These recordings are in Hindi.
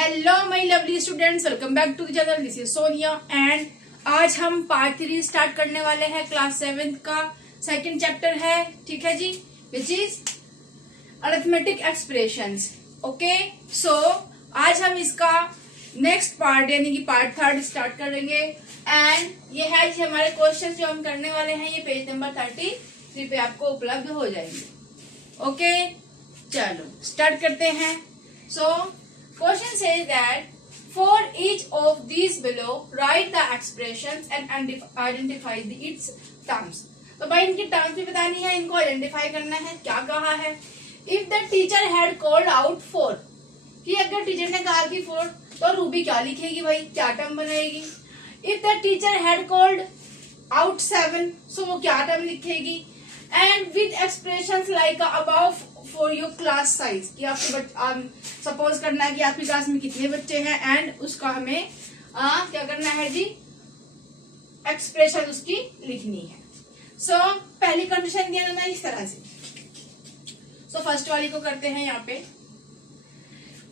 Hello my lovely students, welcome back to the channel. This is Sonia and आज हम पार्ट 3 स्टार्ट करने वाले हैं। क्लास 7 का सेकंड चैप्टर है, ठीक है जी, which is arithmetic expressions. Okay, so आज हम इसका नेक्स्ट पार्ट यानी कि पार्ट 3 स्टार्ट करेंगे। एंड ये है कि हमारे क्वेश्चन जो हम करने वाले हैं ये पेज नंबर 33 पे आपको उपलब्ध हो जाएंगे। ओके, चलो स्टार्ट करते हैं। सो question says that for each of these below write the expressions and identify its terms। तो भाई इनकी टर्म्स भी बतानी है, इनको आइडेंटिफाई करना है। क्या कहा है? If the teacher had called out 4, कि अगर टीचर ने कहा कि 4 तो रूबी क्या लिखेगी भाई, क्या टर्म बनाएगी। If the teacher had called out 7, so वो क्या टर्म लिखेगी। And with expressions like about for your class size, कि आपको सपोज करना है कि आपकी क्लास में कितने बच्चे हैं एंड उसका हमें क्या करना है जी, एक्सप्रेशन उसकी लिखनी है। सो पहली कंडीशन दिया ना इस तरह से। सो फर्स्ट वाली को करते हैं यहाँ पे।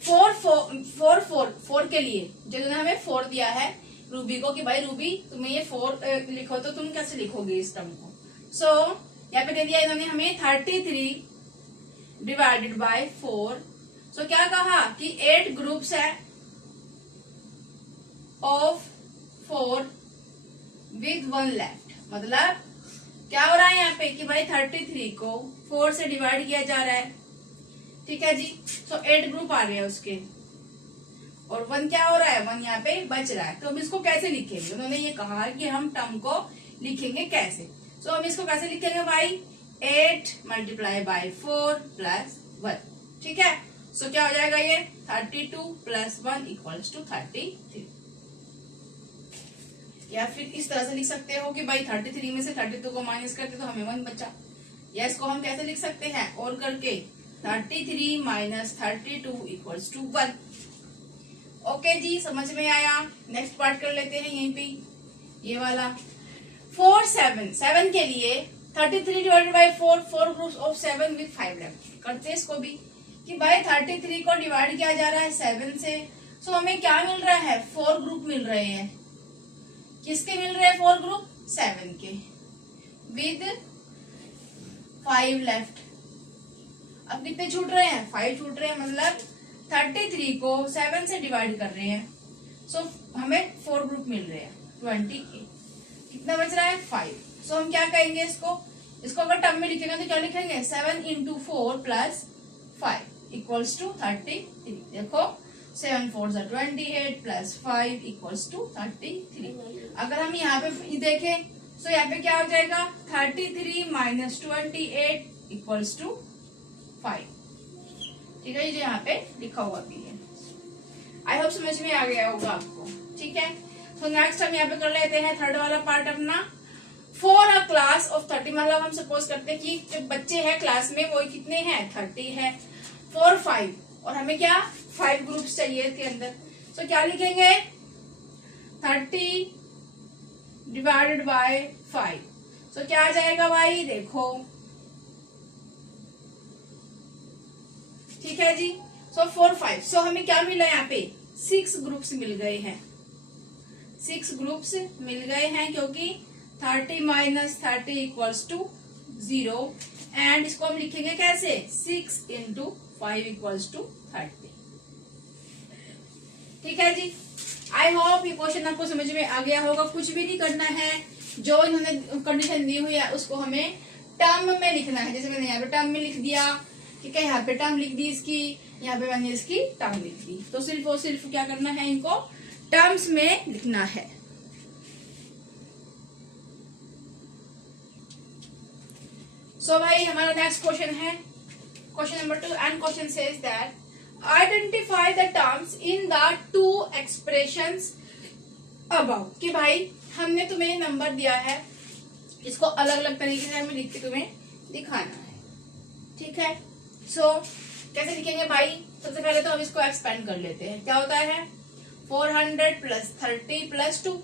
4 के लिए जो हमें 4 दिया है रूबी को, कि भाई रूबी तुम्हें ये 4 लिखो, तो तुम कैसे लिखोगे इस टर्म को। सो यहाँ पे दे दिया इन्होंने हमें 33 डिवाइडेड बाय 4। सो क्या कहा कि 8 ग्रुप्स है ऑफ 4 विद 1 लेफ्ट। मतलब क्या हो रहा है यहाँ पे कि भाई 33 को 4 से डिवाइड किया जा रहा है, ठीक है जी। सो 8 ग्रुप आ रहे हैं उसके और 1 क्या हो रहा है, 1 यहाँ पे बच रहा है। तो हम इसको कैसे लिखेंगे, उन्होंने ये कहा कि हम टर्म को लिखेंगे कैसे। सो हम इसको कैसे लिखेंगे भाई, 8 मल्टीप्लाई बाय 4 प्लस 1, ठीक है। सो क्या हो जाएगा ये 32 प्लस 1 इक्वल्स टू 33। या फिर इस तरह से लिख सकते हो कि भाई 33 में से 32 को माइनस करते तो हमें 1 बचा। या इसको हम कैसे लिख सकते हैं, और करके 33 माइनस 32 इक्वल्स टू 1। ओके जी, समझ में आया। नेक्स्ट पार्ट कर लेते हैं यहीं पे, ये वाला 7 के लिए 33 divided by 4 groups of 7 with 5 left. करते इसको भी कि भाई 33 को डिवाइड किया जा रहा है 7 से। सो हमें क्या मिल रहा है, 4 ग्रुप मिल रहे हैं। किसके मिल रहे हैं 4 ग्रुप, 7 के विद 5 लेफ्ट। अब कितने छूट रहे हैं, 5 छूट रहे हैं। मतलब 33 को 7 से डिवाइड कर रहे हैं, सो हमें 4 ग्रुप मिल रहे हैं 28। कितना बच रहा है, 5। सो हम क्या कहेंगे इसको अगर टर्म में लिखेंगे तो क्या लिखेंगे, 7 इंटू 4 प्लस 5 इक्वल्स टू 33। देखो 7 4 28 प्लस 5 इक्वल्स टू 33। अगर हम यहाँ पे देखें तो यहाँ पे क्या हो जाएगा, 33 माइनस 28 इक्वल्स टू 5, ठीक है। जो यहाँ पे लिखा हुआ भी है, आई होप समझ में आ गया होगा आपको, ठीक है। तो नेक्स्ट हम यहाँ पे कर लेते हैं थर्ड वाला पार्ट अपना। फॉर अ क्लास ऑफ 30, मतलब हम सपोज करते हैं कि जो बच्चे हैं क्लास में वो कितने हैं, 30 है। 4 5 और हमें क्या 5 ग्रुप्स चाहिए इसके अंदर। सो क्या लिखेंगे, 30 डिवाइडेड बाय 5। सो क्या आ जाएगा भाई, देखो, ठीक है जी। सो 4 5, सो हमें क्या मिला यहाँ पे, 6 ग्रुप्स मिल गए हैं। 6 ग्रुप्स मिल गए हैं क्योंकि 30 माइनस 30 इक्वल्स टू 0। एंड इसको हम लिखेंगे कैसे, 6 इंटू 5 इक्वल्स टू 30, ठीक है जी। आई होप ये क्वेश्चन आपको समझ में आ गया होगा। कुछ भी नहीं करना है, जो इन्होंने कंडीशन दी हुई है उसको हमें टर्म में लिखना है। जैसे मैंने यहाँ पे टर्म में लिख दिया, ठीक है, यहाँ पे टर्म लिख दी इसकी, यहाँ पे मैंने इसकी टर्म लिख दी। तो सिर्फ और सिर्फ क्या करना है, इनको टर्म्स में लिखना है। सो भाई हमारा नेक्स्ट क्वेश्चन है question number 2 and question says that identify the terms in the 2 expressions above. कि भाई हमने तुम्हें नंबर दिया है, इसको अलग अलग तरीके से हमें लिख के तुम्हें दिखाना है, ठीक है। सो कैसे लिखेंगे भाई, सबसे पहले तो हम इसको एक्सपेंड कर लेते हैं। क्या होता है, 400 प्लस 30 प्लस 2,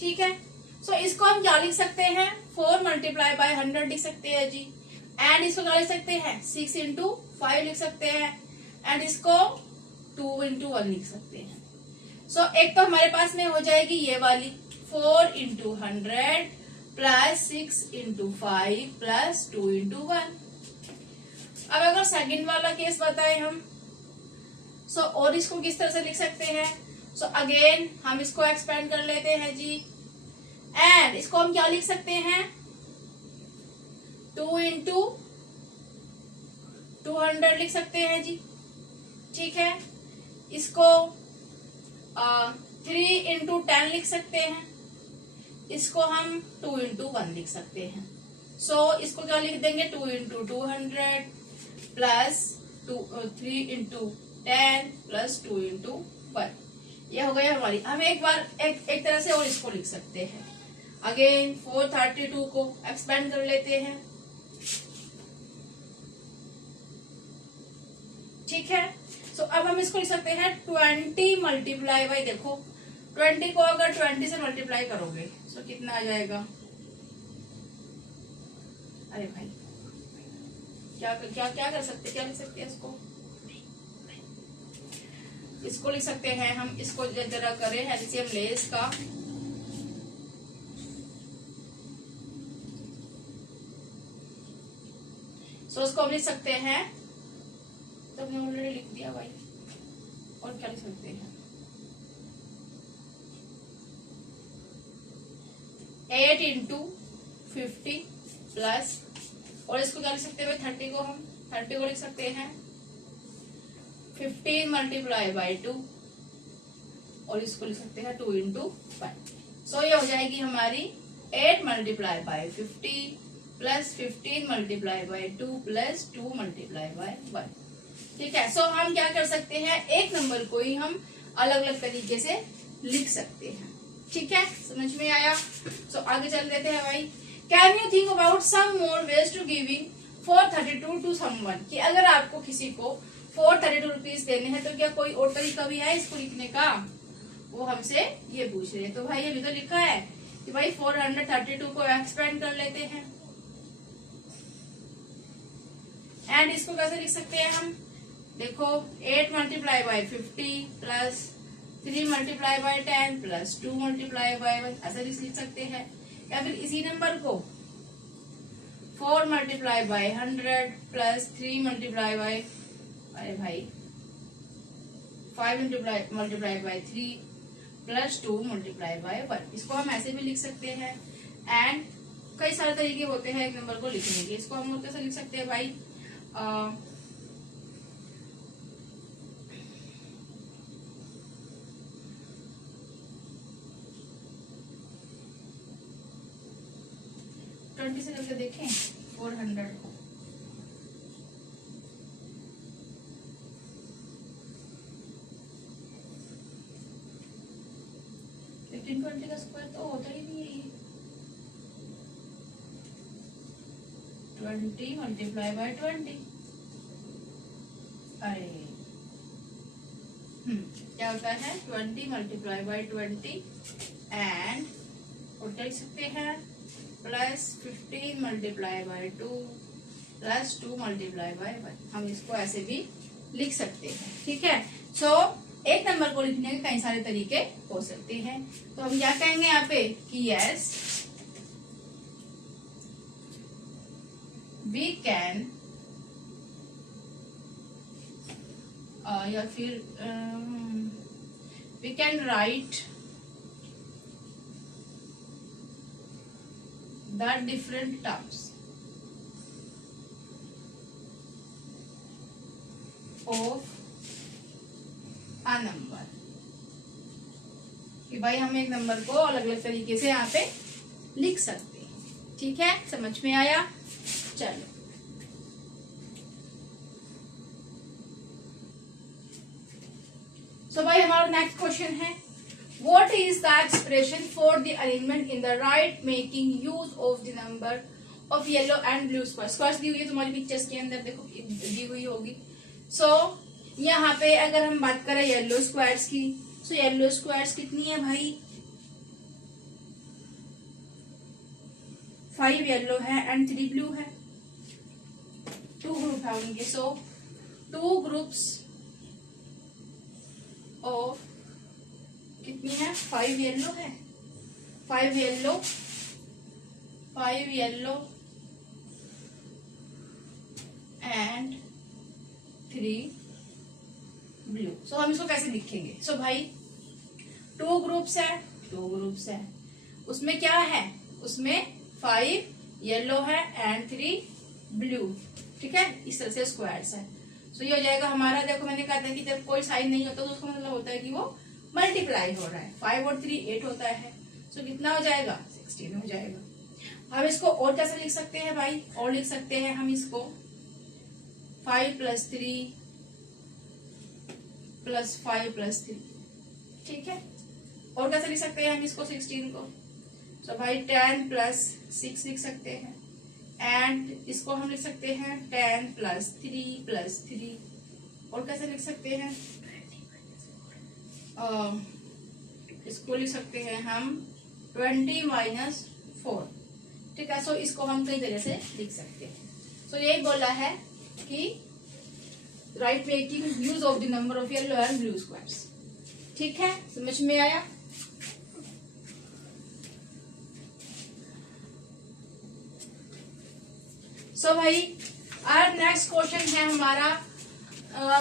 ठीक है। सो इसको हम क्या लिख सकते हैं, 4 मल्टीप्लाई बाय 100 लिख सकते हैं जी। एंड इसको क्या लिख सकते हैं, 6 इंटू 5 लिख सकते हैं। एंड इसको 2 इंटू 1 लिख सकते हैं। सो एक तो हमारे पास में हो जाएगी ये वाली 4 into 100 plus 6 into 5 plus 2 into 1। अब अगर सेकंड वाला केस बताए हम, सो और इसको किस तरह से लिख सकते हैं? सो अगेन हम इसको एक्सपेंड कर लेते हैं जी, एंड इसको हम क्या लिख सकते हैं? 2 इंटू 200 लिख सकते हैं जी। ठीक है, इसको 3 इंटू 10 लिख सकते हैं, इसको हम 2 इंटू 1 लिख सकते हैं। सो इसको क्या लिख देंगे? 2 into 200 plus 3 into 10 plus 2 into 1। यह हो गया हमारी। हम एक बार एक तरह से और इसको लिख सकते हैं। अगेन 432 को एक्सपेंड कर लेते हैं। ठीक है, सो अब हम इसको लिख सकते हैं 20 मल्टीप्लाई बाई, देखो 20 को अगर 20 से मल्टीप्लाई करोगे तो कितना आ जाएगा? अरे भाई क्या क्या क्या कर सकते, क्या लिख सकते हैं इसको लिख सकते हैं हम, इसको जरा करें एलसीएम ले इसका। सो इसको हम लिख सकते हैं, तो हमने ऑलरेडी लिख दिया भाई, और क्या लिख सकते हैं? 8 इंटू 50 प्लस, और इसको क्या लिख सकते हैं? 30 को लिख सकते हैं 15 मल्टीप्लाई बाई 2, और इसको लिख सकते हैं 2 इंटू 5। सो ये हो जाएगी हमारी 8 multiply by 50 plus 15 multiply by 2 plus 2 multiply by 1। ठीक है, सो हम क्या कर सकते हैं? एक नंबर को ही हम अलग अलग तरीके से लिख सकते हैं। ठीक है, समझ में आया? सो आगे चल देते हैं भाई। Can you think about some more ways to giving 432 to someone, कि अगर आपको किसी को 432 रुपीज देने हैं तो क्या कोई और तरीका भी है इसको लिखने का? वो हमसे ये पूछ रहे हैं। तो भाई अभी तो लिखा है कि भाई 432 को एक्सपेंड कर लेते हैं, एंड इसको कैसे लिख सकते हैं हम? देखो 8 multiply by 50 plus 3 multiply by 10 plus 2 multiply by 1, ऐसा लिख सकते हैं। या फिर इसी नंबर को 4 multiply by 100 plus 3 multiply by, अरे भाई 5 multiply by 3 plus 2 multiply by 1, इसको हम ऐसे भी लिख सकते हैं। एंड कई सारे तरीके होते हैं एक नंबर को लिखने के। इसको हम कैसे लिख सकते हैं भाई? 20 से करके देखें 400 को। 1520 का स्क्वायर तो होता ही नहीं है। 20 मल्टीप्लाई बाई 20, अरे क्या होता है? 20 मल्टीप्लाई बाई 20 एंड और क्या लिख सकते हैं? Plus 15 multiply by 2 plus 2 multiply by 1। हम इसको ऐसे भी लिख सकते हैं। ठीक है, सो एक नंबर को लिखने के कई सारे तरीके हो सकते हैं। तो हम क्या कहेंगे यहाँ पे कि यस वी कैन, या फिर we can write the different terms of a number, कि भाई हम एक नंबर को अलग अलग तरीके से यहाँ पे लिख सकते हैं। ठीक है, समझ में आया? चलो सो भाई हमारा नेक्स्ट क्वेश्चन है, What is the expression for the arrangement in the right making use of the number of yellow and blue squares? Squares दी हुई है तुम्हारी पिक्चर्स के अंदर, देखो दी हुई होगी। सो यहाँ पे अगर हम बात करें येलो स्क्वायर्स की, सो येलो स्क्वायर्स कितनी है भाई? 5 येलो है एंड 3 ब्लू है। 2 ग्रुप है उनके। सो 2 ग्रुप्स ऑफ कितनी है, 5 येलो है, 5 येलो एंड 3 ब्लू। सो हम इसको कैसे लिखेंगे? सो भाई 2 ग्रुप्स है, उसमें क्या है, उसमें 5 येलो है एंड 3 ब्लू, ठीक है, इस तरह से स्क्वायर्स है। सो ये हो जाएगा हमारा, देखो मैंने कहा था कि जब कोई साइन नहीं होता तो उसका मतलब होता है कि वो मल्टीप्लाई हो रहा है। 5 और 3 8 होता है, सो कितना हो जाएगा, 16 हो जाएगा। हम इसको और कैसे लिख सकते हैं भाई, और लिख सकते हैं हम इसको 5 + 3 + 5 + 3, ठीक है। और कैसे लिख सकते हैं हम इसको 16 को, तो भाई 10 + 6 लिख सकते हैं, एंड इसको हम लिख सकते हैं 10 + 3 + 3। और कैसे लिख सकते हैं, इसको लिख सकते हैं हम 20 - 4, ठीक है। सो इसको हम कई तरह से लिख सकते हैं। सो यही बोला है कि right making use of the number of yellow and blue squares, ठीक है, समझ में आया। सो भाई our नेक्स्ट क्वेश्चन है हमारा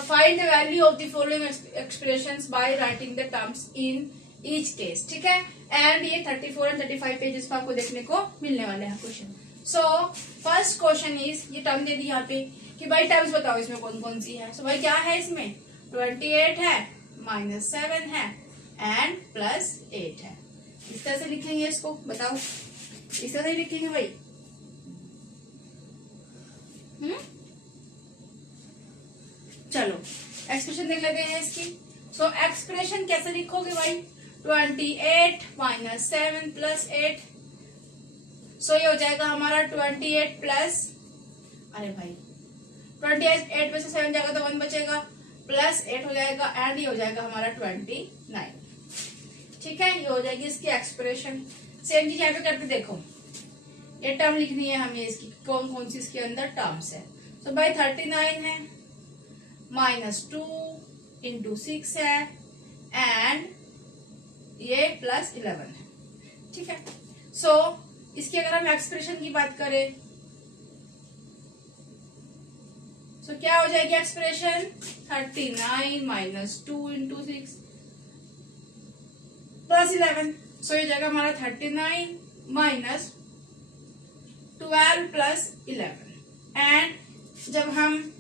find the value of the following expressions by writing the terms in each case, ठीक है। एंड ये 34 और 35 पेजेस पर आपको देखने को मिलने वाले हैं question. So first question is, ये टर्म दे दी यहाँ पे कि भाई टर्म्स बताओ इसमें कौन कौन सी है। सो भाई क्या है इसमें, 28 है, -7 है एंड +8 है। इस तरह से लिखेंगे इसको, बताओ इस तरह से लिखेंगे भाई। चलो एक्सप्रेशन देख लेते हैं इसकी। सो एक्सप्रेशन कैसे लिखोगे भाई, 28 - 7 + 8। सो ये हो जाएगा हमारा 28 प्लस, अरे भाई 28 में से 7 जाएगा तो 1 बचेगा, +8 हो जाएगा एंड ये हो जाएगा हमारा 29, ठीक है। ये हो जाएगी इसकी एक्सप्रेशन। सेम चीज यहाँ पे करके देखो, ये टर्म लिखनी है हमें, इसकी कौन कौन सी इसके अंदर टर्म्स है। तो भाई 39 है, -2 × 6 है एंड ये +11 है, ठीक है। सो इसकी अगर हम एक्सप्रेशन की बात करें तो क्या हो जाएगी एक्सप्रेशन, 39 - 2 × 6 +11। सो ये जाएगा हमारा 39 - 12 + 11 एंड जब हम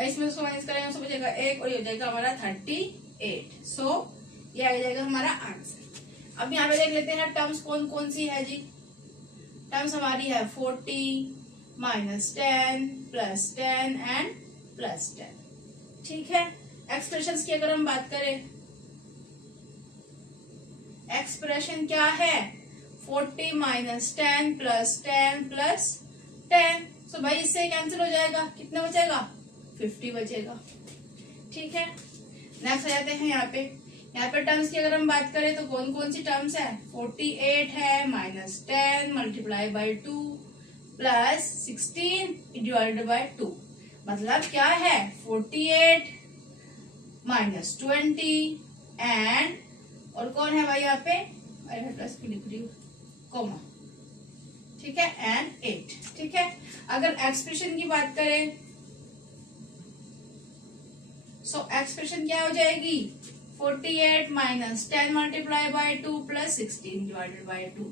इसमें उसको माइनस करेंगे तो बचेगा 1 और ये हो जाएगा हमारा 38। सो ये आ जाएगा हमारा आंसर। अब यहाँ पे देख लेते हैं टर्म्स कौन कौन सी है जी। टर्म्स हमारी है 40 - 10 + 10 एंड +10, ठीक है। एक्सप्रेशंस की अगर हम बात करें, एक्सप्रेशन क्या है, 40 - 10 + 10 + 10। सो भाई इससे कैंसिल हो जाएगा, कितना बचेगा, 50 बचेगा, ठीक है। नेक्स्ट आ जाते हैं यहाँ पे टर्म्स की अगर हम बात करें तो कौन कौन सी टर्म्स है, 48 है, -10 × 2 + 16 / 2। मतलब क्या है, 48 - 20 एंड और कौन है भाई यहाँ पे, अरे प्लस की लिख रही हूँ, कोमा, ठीक है, एंड 8, ठीक है। अगर एक्सप्रेशन की बात करें सो एक्सप्रेशन क्या हो जाएगी, 48 - 10 × 2 + 16 / 2।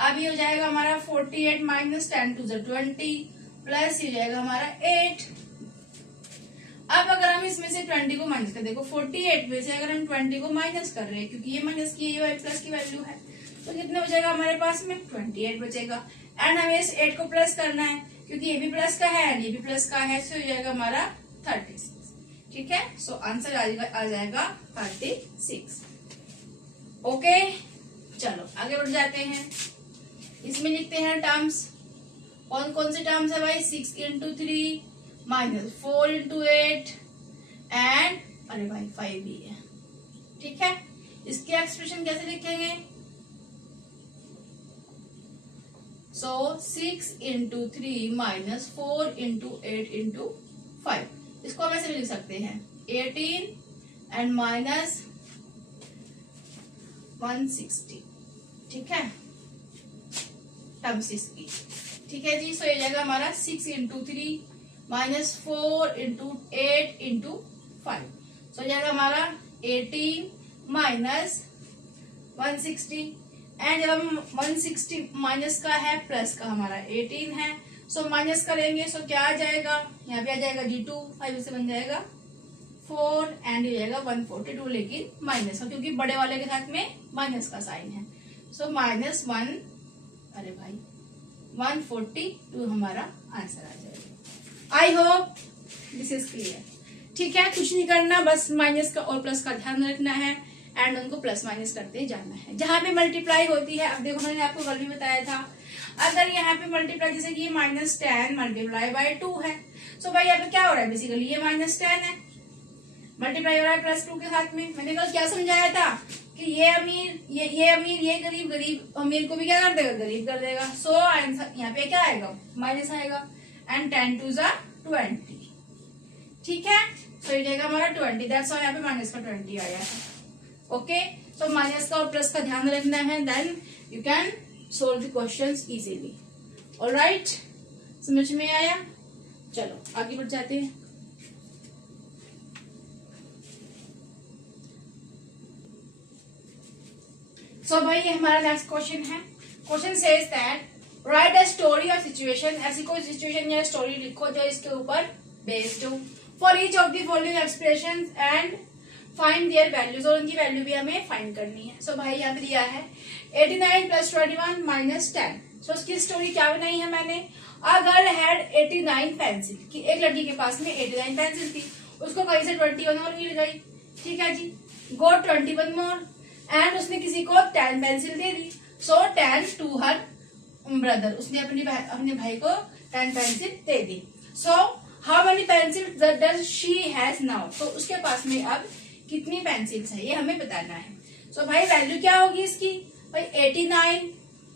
अब ये हो जाएगा हमारा 48 - 10 × 2 = 20 प्लस ये जाएगा हमारा 8। अब अगर हम इसमें से 20 को माइनस कर, देखो 48 में से अगर हम 20 को माइनस कर रहे हैं क्योंकि ये माइनस की ये प्लस की वैल्यू है, तो कितना बचेगा हमारे पास में, 28 बचेगा। एंड हमें इस 8 को प्लस करना है क्योंकि ये भी प्लस का है एंड ये भी प्लस का है, तो हो जाएगा हमारा 36, ठीक है। सो आंसर आ जाएगा 36। ओके, चलो आगे बढ़ जाते हैं। इसमें लिखते हैं टर्म्स, कौन कौन से टर्म्स है भाई, 6 × 3 -4 × 8 एंड अरे भाई 5 भी है, ठीक है। इसके एक्सप्रेशन कैसे लिखेंगे, सो 6 × 3 -4 × 8 × 5। इसको हम ऐसे लिख सकते हैं 18 एंड 160, ठीक है, टर्म्स इसकी, ठीक है जी। सो ये जाएगा हमारा 6 इंटू 3 माइनस 4 इंटू 8 इंटू 5, सो जाएगा हमारा 18 माइनस 160, एंड जब हम 160 माइनस का है प्लस का हमारा 18 है, सो माइनस करेंगे, सो क्या आ जाएगा, यहाँ पे आ जाएगा G2, 5 से बन जाएगा 4 एंड ये जाएगा 142, लेकिन माइनस का, क्योंकि बड़े वाले के साथ में माइनस का साइन है, सो -1, अरे भाई 142 हमारा आंसर आ जाएगा। I hope this is clear, ठीक है। कुछ नहीं करना, बस माइनस का और प्लस का ध्यान रखना है एंड उनको प्लस माइनस करते जाना है। जहां पे मल्टीप्लाई होती है, अब देखो मैंने आपको कल भी बताया था, अगर यहाँ पे मल्टीप्लाई, जैसे कि ये -10 मल्टीप्लाई बाय 2 है, सो भाई यहाँ पे क्या हो रहा है, बेसिकली ये -10 है, मल्टीप्लाई हो रहा है +2 के साथ में। मैंने कल क्या समझाया था कि ये अमीर, ये अमीर, ये गरीब, गरीब अमीर को भी क्या कर देगा, गरीब कर देगा। सो आंसर यहाँ पे क्या आएगा, माइनस आएगा, एंड 10 2 20, ठीक है। सो ये जाएगा हमारा 20, दैट्स व्हाई यहाँ पे माइनस का 20 आया है। ओके, सो माइनस का और प्लस का ध्यान रखना है, then you can solve the questions easily. Alright, समझ में आया? चलो आगे बढ़ जाते हैं। सो भाई ये हमारा नेक्स्ट क्वेश्चन है। Question says that right a story और सिचुएशन, ऐसी कोई सिचुएशन या स्टोरी लिखो जो इसके ऊपर बेस्ड हो, for each of the following expression and find there values, और उनकी वैल्यू भी हमें फाइंड करनी है। सो भाई यहाँ पे दिया है 89 + 21 - 10, सो उसकी स्टोरी क्या बनाई है मैंने, अ गर्ल हैड 89 पेंसिल, कि एक लड़की के पास में 89 पेंसिल थी, उसको कहीं से 21 और मिल गई, ठीक है जी, गॉट 21 मोर, एंड उसने किसी को 10 पेंसिल दे दी, सो 10 टू हर ब्रदर, उसने अपने भाई को 10 पेंसिल दे दी। So how many pencil does she has now, तो उसके पास में अब कितनी पेंसिल्स है ये हमें बताना है। सो भाई वैल्यू क्या होगी इसकी, भाई 89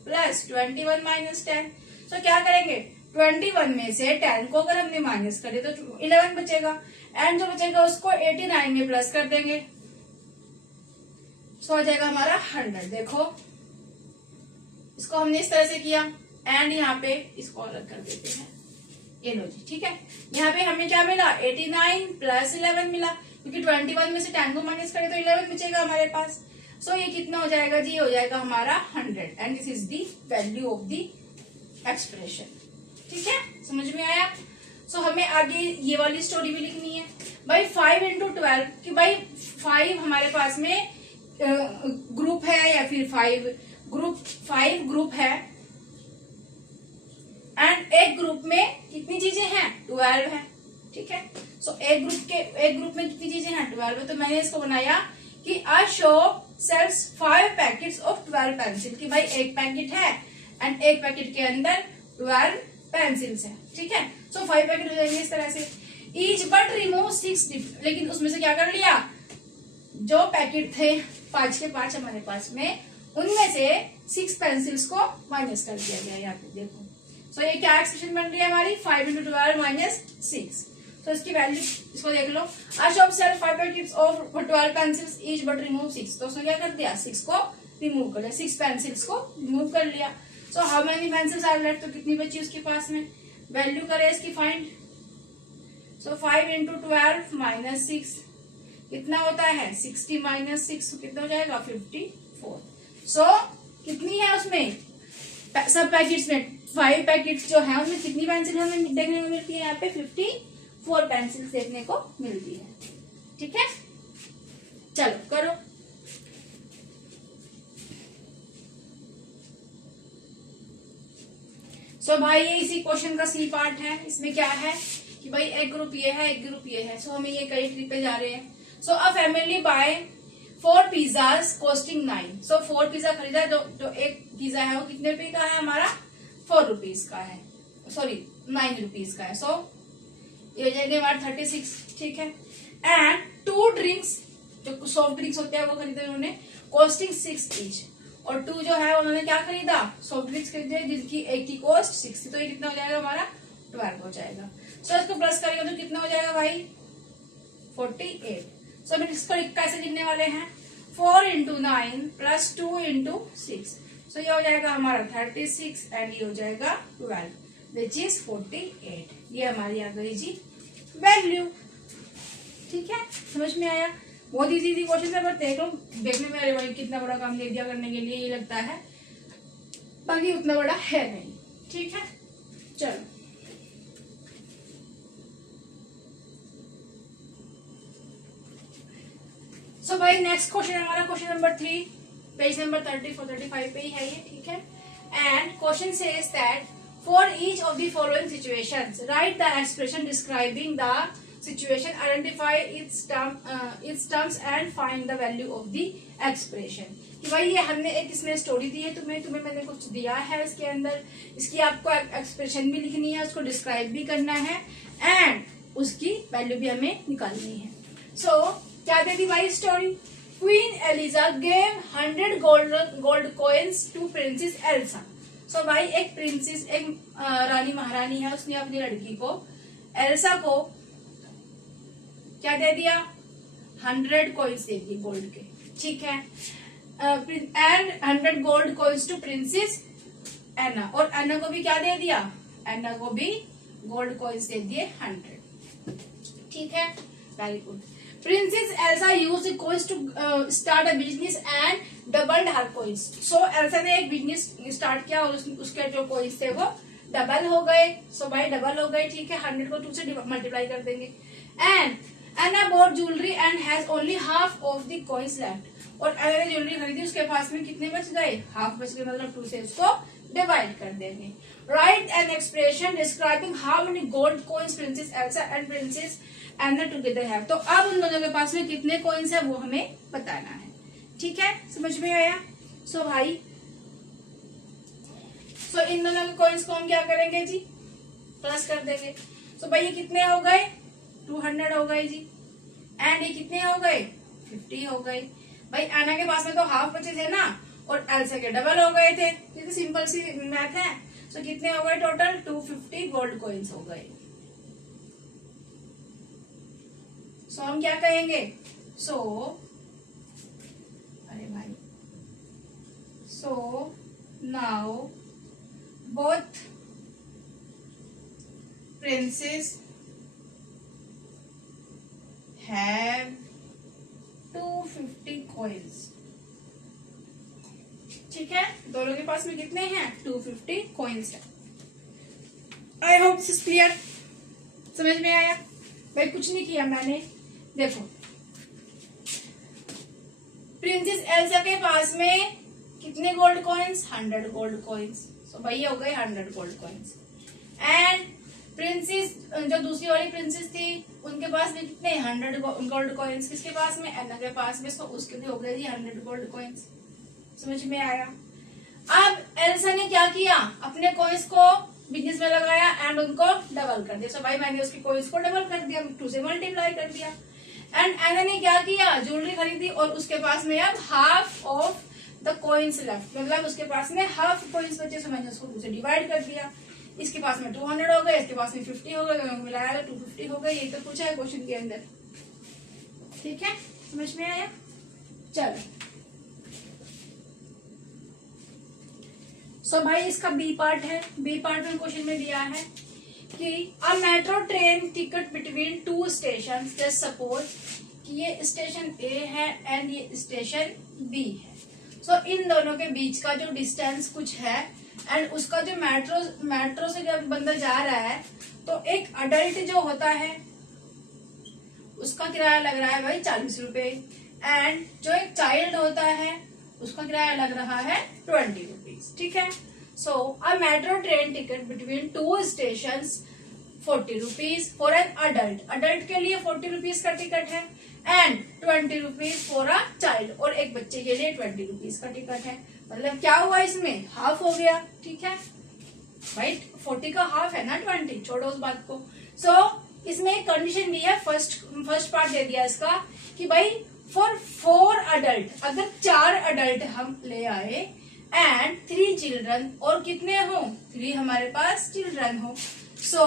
+ 21 - 10, सो क्या करेंगे, 21 में से 10 को अगर हमने माइनस करे तो 11 बचेगा, एंड जो बचेगा उसको 89 में प्लस कर देंगे, सो आ जाएगा हमारा 100। देखो इसको हमने इस तरह से किया, एंड यहाँ पे इसको अलग कर देते हैं, ये लो जी, ठीक है। यहाँ पे हमें क्या मिला, 89 + 11 मिला, क्योंकि 21 में से 10 को माइनस करें तो 11 बचेगा हमारे पास। सो ये कितना हो जाएगा जी, हो जाएगा हमारा 100, and this is the value of the expression, ठीक है, समझ में आया। सो हमें आगे ये वाली स्टोरी भी लिखनी है भाई, 5 × 12, कि भाई 5 हमारे पास में ग्रुप है, या फिर 5 ग्रुप है, एंड एक ग्रुप में कितनी चीजें हैं, 12 है, ठीक है। सो एक ग्रुप में कितनी चीजें हैं, 12 है, तो मैंने इसको बनाया कि a shop sells 5 packets of 12 pencil, कि भाई एक पैकेट है एंड एक पैकेट के अंदर 12 पेंसिल्स है, ठीक है। सो 5 पैकेट हो जाएंगे इस तरह से, ईच बट रिमूव 6, लेकिन उसमें से क्या कर लिया, जो पैकेट थे 5 के 5 हमारे पास में, उनमें से 6 पेंसिल्स को माइनस कर दिया गया, यहाँ पे देखो। सो ये क्या एक्सप्रेशन बन रही है हमारी, 5 × 12 - 6, तो इसकी वैल्यू इसको देख लो, a shop sell 5 packets of 12 pencils each but remove 6, तो उसने क्या कर दिया, 6 को रिमूव कर लिया, 6 पेंसिल्स को रिमूव कर लिया। So how many pencils are left, तो कितनी बची उसके पास में, वैल्यू करे इसकी फाइंड। सो 5 × 12 - 6 कितना होता है, 60 - 6 कितना हो जाएगा, 54। सो कितनी है उसमें, सब पैकेट्स में 5 पैकेट्स जो है उसमें कितनी पेंसिल हमें देखने को मिलती है, यहाँ पे 54 पेंसिल्स देखने को मिलती है, ठीक है। चलो करो। सो भाई ये इसी क्वेश्चन का सी पार्ट है। इसमें क्या है कि भाई एक ग्रुप ये है, एक ग्रुप ये है। सो हमें ये कई ट्रिप पे जा रहे हैं। So a family buy 4 pizzas costing 9। So 4 pizza खरीदा, जो एक पिज्जा है वो कितने रुपए का है हमारा, 4 रुपीज का है, सॉरी 9 रुपीज का है। सो ये हो जाएंगे हमारे 36, ठीक है। एंड 2 ड्रिंक्स, जो सॉफ्ट ड्रिंक्स होते हैं वो खरीदे उन्होंने, कॉस्टिंग 6 ईच। और 2 जो है उन्होंने क्या खरीदा, सॉफ्ट ड्रिंक्स खरीदे जिनकी एक की कॉस्ट 6 थी। तो ये कितना हो जाएगा हमारा, 12 हो जाएगा। सो इसको प्लस करेंगे तो कितना हो जाएगा भाई, 48। सो हम इसको कैसे लिखने वाले हैं, 4 इंटू 9 प्लस 2 इंटू 6। सो ये हो जाएगा हमारा 36 एंड ये हो जाएगा 12 विच इज 48। ये हमारी आ गई जी वैल्यू। ठीक है, समझ में आया? बहुत इजी इजी क्वेश्चन है, बट देख लो, देखने में अरे भाई कितना बड़ा काम दे दिया करने के लिए ये लगता है, बाकी उतना बड़ा है नहीं। ठीक है, चलो सो भाई नेक्स्ट क्वेश्चन हमारा क्वेश्चन नंबर 3, पेज नंबर 34-35 पे ही है ये। ठीक है, and question says that for each of the following situations right the expression describing the situation, identify it's terms and find the value of the expression. कि भाई ये हमने एक इसमें स्टोरी दी है तुम्हें मैंने कुछ दिया है इसके अंदर, इसकी आपको एक्सप्रेशन भी लिखनी है, उसको डिस्क्राइब भी करना है एंड उसकी वैल्यू भी हमें निकालनी है। सो क्या दे दी भाई story? Queen Eliza gave 100 gold coins to princess Elsa. So भाई एक प्रिंसेस, एक रानी महारानी है, उसने अपनी लड़की को एल्सा को क्या दे दिया? 100 कॉइन्स दे दिए गोल्ड के। ठीक है, and 100 gold coins to princess Anna, और एना को भी क्या दे दिया? एना को भी गोल्ड कॉइन्स दे दिए 100। ठीक है, very good. Princess Elsa used the coins to start a business and doubled her coins. So Elsa ने एक बिजनेस स्टार्ट किया और उसके जो coins थे वो डबल हो गए। So भाई डबल हो गए। ठीक है, 100 को 2 से मल्टीप्लाई कर देंगे। And Anna bought jewelry and has only half of the coins left. और Anna ने ज्वेलरी खरीदी, उसके पास में कितने बच गए? हाफ बच गए, मतलब 2 से उसको डिवाइड कर देंगे। Write an expression describing how many gold coins Princess Elsa and Princess Anna together have. तो अब उन दोनों के पास में कितने कॉइन्स है वो हमें बताना है। ठीक है, समझ में आया? सो भाई इन दोनों के कॉइन्स को हम क्या करेंगे जी? प्लस कर देंगे। सो भाई ये कितने हो गए? 200 हो गए जी। एंड ये कितने हो गए? 50 हो गए। भाई एना के पास में तो हाफ बचे थे ना, और एल्सा के डबल हो गए थे। कितनी सिंपल सी मैथ है। सो कितने हो गए टोटल? 250 गोल्ड कॉइन्स हो गए। सो हम क्या कहेंगे? अरे भाई, now both princess have 250 coins. ठीक है, दोनों के पास में कितने हैं? 250 कॉइन्स है। I hope this is clear. समझ में आया? भाई कुछ नहीं किया मैंने, देखो प्रिंसेस एल्सा के पास में कितने gold coins? 100 gold coins. So भाई हो गए 100 गोल्ड कॉइन्स। एंड प्रिंसेस जो दूसरी वाली प्रिंसेस थी उनके पास में कितने? 100 गोल्ड कॉइन्स। किसके पास में? एना के पास में। सो उसके लिए हो गए जी 100 गोल्ड कॉइन्स। समझ में आया? अब एल्सा ने क्या किया? अपने कॉइन्स को बिजनेस में लगाया एंड उनको डबल कर दिया। सो भाई मैंने उसकी कॉइन्स को डबल कर दिया, 2 से मल्टीप्लाई कर दिया। एंड एना ने क्या किया? ज्वेलरी खरीदी और उसके पास में अब half of the coins left, मतलब उसके पास में हाफ कॉइन्स बचे। सो मैंने उसको 2 से डिवाइड कर दिया। इसके पास में 200 हो गए, इसके पास में 50 हो गए, मिलाया तो 250 हो गए। ये तो पूछा है क्वेश्चन के अंदर। ठीक है, समझ में आया? चलो सो भाई इसका बी पार्ट है। बी पार्ट में क्वेश्चन में दिया है कि a metro train ticket between 2 station, just suppose कि ये स्टेशन ए है एंड ये स्टेशन बी है। सो इन दोनों के बीच का जो डिस्टेंस कुछ है एंड उसका जो मेट्रो से जब बंदा जा रहा है तो एक अडल्ट जो होता है उसका किराया लग रहा है भाई 40 रुपए, एंड जो एक चाइल्ड होता है उसका किराया लग रहा है 20 रुपीज। ठीक है, so a metro train ticket between 2 station 40 rupees for an adult. Adult के लिए 40 रुपीज का टिकट है and 20 rupees for a child, और एक बच्चे के लिए 20 रुपीज का टिकट है। मतलब क्या हुआ इसमें? हाफ हो गया। ठीक है भाई, 40 का हाफ है ना 20, छोड़ो उस बात को। सो इसमें एक कंडीशन दी है, फर्स्ट पार्ट दे दिया इसका कि भाई फॉर 4 अडल्ट, अगर 4 अडल्ट हम ले आए एंड 3 चिल्ड्रन, और कितने हो? 3 हमारे पास चिल्ड्रन हो। सो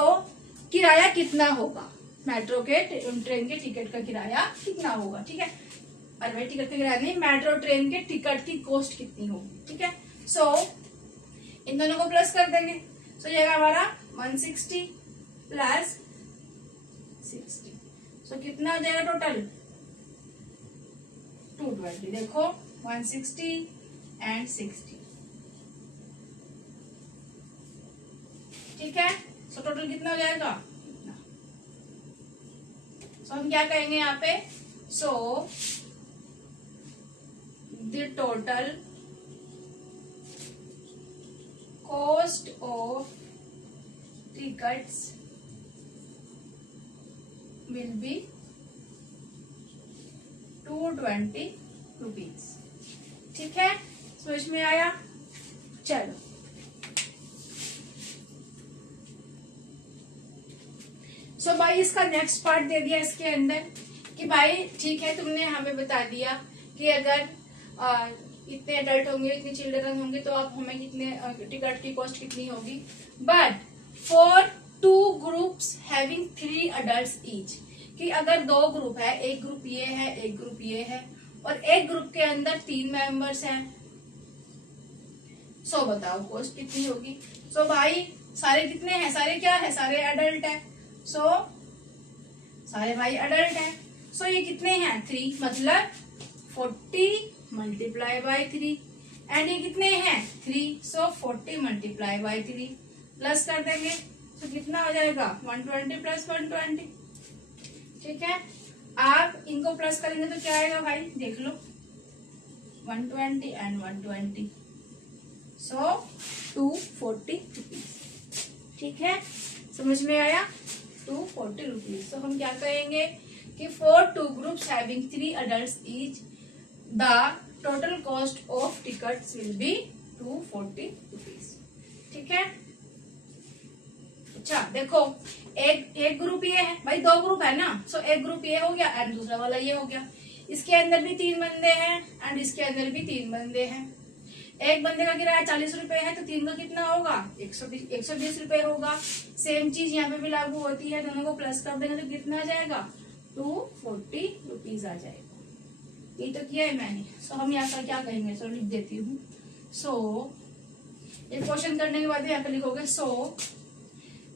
किराया कितना होगा? मेट्रो के ट्रेन के टिकट का किराया कितना होगा? ठीक है, और भाई टिकट के किराया नहीं, मेट्रो ट्रेन के टिकट की कॉस्ट कितनी होगी। ठीक है, सो इन दोनों को प्लस कर देंगे। सो ये हमारा 160 प्लस 60, सो कितना हो जाएगा टोटल 220। देखो 160 एंड 60, ठीक है। सो टोटल कितना हो जाएगा, इतना। सो हम क्या कहेंगे यहाँ पे, so the total cost of tickets will be 220 rupees. ठीक है, समझ में आया। चलो सो भाई इसका नेक्स्ट पार्ट दे दिया इसके अंदर कि भाई ठीक है, तुमने हमें बता दिया कि अगर इतने अडल्ट होंगे, इतने चिल्ड्रन होंगे तो आप हमें कितने टिकट की कॉस्ट कितनी होगी। But for 2 groups having 3 adults each, कि अगर 2 ग्रुप है, एक ग्रुप ये है, एक ग्रुप ये है, और एक ग्रुप के अंदर 3 मेंबर्स हैं, सो बताओ कॉस्ट कितनी होगी। सो भाई सारे कितने हैं, सारे क्या है, सारे अडल्ट है। सो सारे भाई अडल्ट है। सो ये कितने हैं, 3, मतलब 40 मल्टीप्लाई बाई 3, एंड ये कितने हैं, 3, सो 40 मल्टीप्लाई बाई 3 प्लस कर देंगे। तो कितना हो जाएगा 120 प्लस 120। ठीक है, आप इनको प्लस करेंगे तो क्या आएगा भाई, देख लो 120 एंड 120, सो 240 रुपीज। ठीक है, समझ में आया, 240 रुपीज। तो हम क्या कहेंगे कि for 2 groups having 3 adults each the total cost of tickets will be 240 rupees. ठीक है, अच्छा देखो एक ग्रुप ये है भाई, 2 ग्रुप है ना, सो एक ग्रुप ये हो गया एंड दूसरा वाला ये हो गया। इसके अंदर भी 3 बंदे हैं एंड इसके अंदर भी 3 बंदे हैं। एक बंदे का किराया 40 रुपए है, तो 3 का कितना होगा, 120 रुपए होगा। सेम चीज यहाँ पे भी लागू होती है, दोनों को प्लस कर देंगे तो कितना आ जाएगा, 240 रुपीज आ जाएगा। ये तो किया है मैंने। सो हम यहाँ का क्या कहेंगे, सो लिख देती हूँ। सो ये क्वेश्चन करने के बाद यहाँ पे लिखोगे, so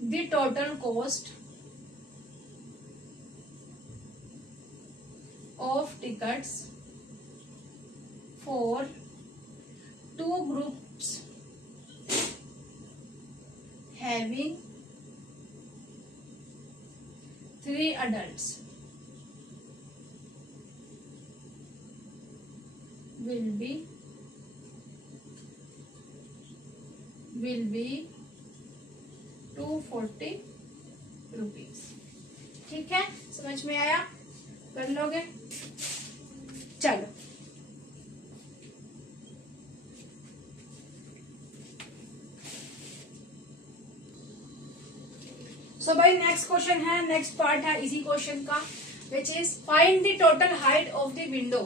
the total cost of tickets for 2 groups having 3 adults will be 240 rupees. ठीक है, समझ में आया, कर लोगे। चलो सो भाई नेक्स्ट क्वेश्चन है, नेक्स्ट पार्ट है इसी क्वेश्चन का, which is find the total height of the window.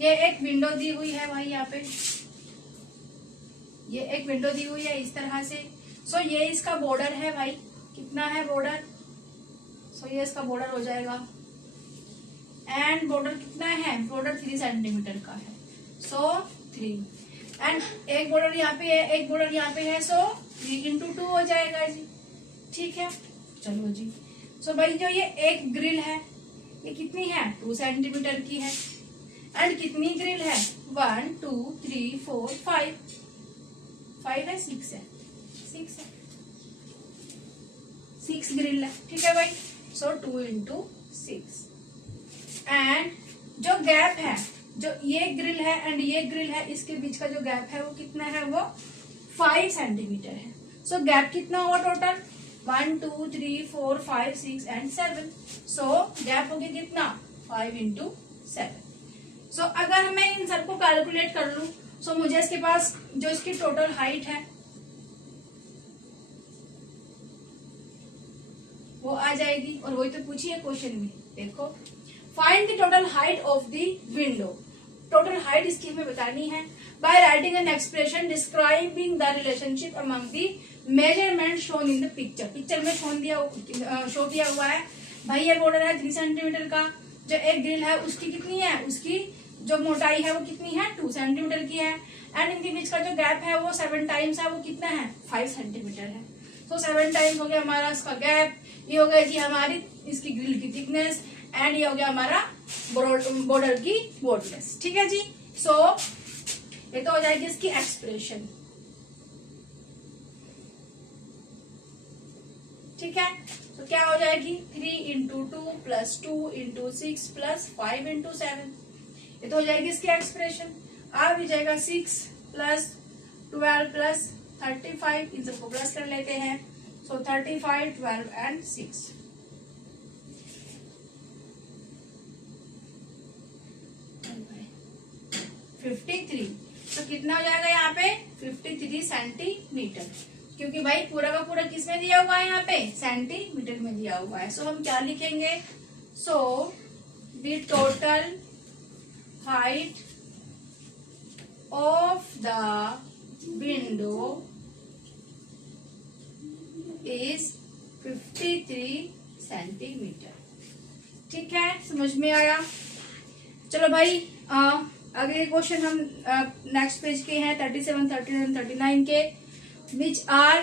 ये एक विंडो दी हुई है भाई, यहाँ पे ये एक विंडो दी हुई है इस तरह से। सो ये इसका बॉर्डर है भाई, कितना है बॉर्डर, सो ये इसका बॉर्डर हो जाएगा। एंड बॉर्डर कितना है, बॉर्डर 3 सेंटीमीटर का है, सो 3। एंड एक बॉर्डर यहाँ पे है, एक बॉर्डर यहाँ पे है, सो 3 into 2 हो जाएगा जी। ठीक है, चलो जी। सो भाई जो ये एक ग्रिल है, ये कितनी है, 2 सेंटीमीटर की है। एंड कितनी ग्रिल है, 1 2 3 4 5 है, 6 है, 6 ग्रिल है। ठीक है भाई, सो 2 into 6। एंड जो गैप है, जो ये ग्रिल है एंड ये ग्रिल है, इसके बीच का जो गैप है वो कितना है, वो 5 सेंटीमीटर है। सो गैप कितना हुआ टोटल, 1 2 3 4 5 6 एंड 7। सो गैप हो गया कितना, 5 into 7। सो अगर मैं इन सबको कैलकुलेट कर लूं, सो मुझे इसके पास जो इसकी टोटल हाइट है वो आ जाएगी, और वही तो पूछी है क्वेश्चन में। देखो, find the total height of the window. Total height इसकी हमें बतानी है by writing an expression describing the relationship among the measurement shown in the picture. Picture में शो किया हुआ है भाई, ये बॉर्डर है 3 सेंटीमीटर का, जो एक ग्रिल है उसकी कितनी है, उसकी जो मोटाई है वो कितनी है 2 सेंटीमीटर की है एंड इनके बीच का जो गैप है वो 7 टाइम्स है, वो कितना है 5 सेंटीमीटर है। तो 7 टाइम्स हो गया हमारा इसका गैप, ये हो गया जी हमारी इसकी ग्रिल की थिकनेस एंड ये हो गया हमारा बॉर्डर की ब्रॉडनेस। ठीक है जी। सो ये तो हो जाएगी इसकी एक्सप्रेशन। ठीक है, तो क्या हो जाएगी 3 into 2 plus 2 into 6 plus 5 into 7, ये तो हो जाएगी इसकी एक्सप्रेशन। आ भी जाएगा 6 प्लस 12 प्लस 35, इन सबको प्लस कर लेते हैं। सो 35, 12 एंड 6, $53। तो कितना हो जाएगा यहाँ पे 53 सेंटीमीटर, क्योंकि भाई पूरा का पूरा किस में दिया हुआ है यहाँ पे सेंटीमीटर में दिया हुआ है। सो हम क्या लिखेंगे, so the total height of the window is 53 centimetre. ठीक है, समझ में आया। चलो भाई अगले क्वेश्चन हम नेक्स्ट पेज के हैं 37, 39, 39 के विच आर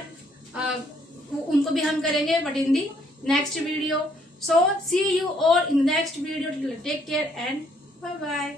उनको भी हम करेंगे but in the next video. So see you all in next video. Take care and bye bye.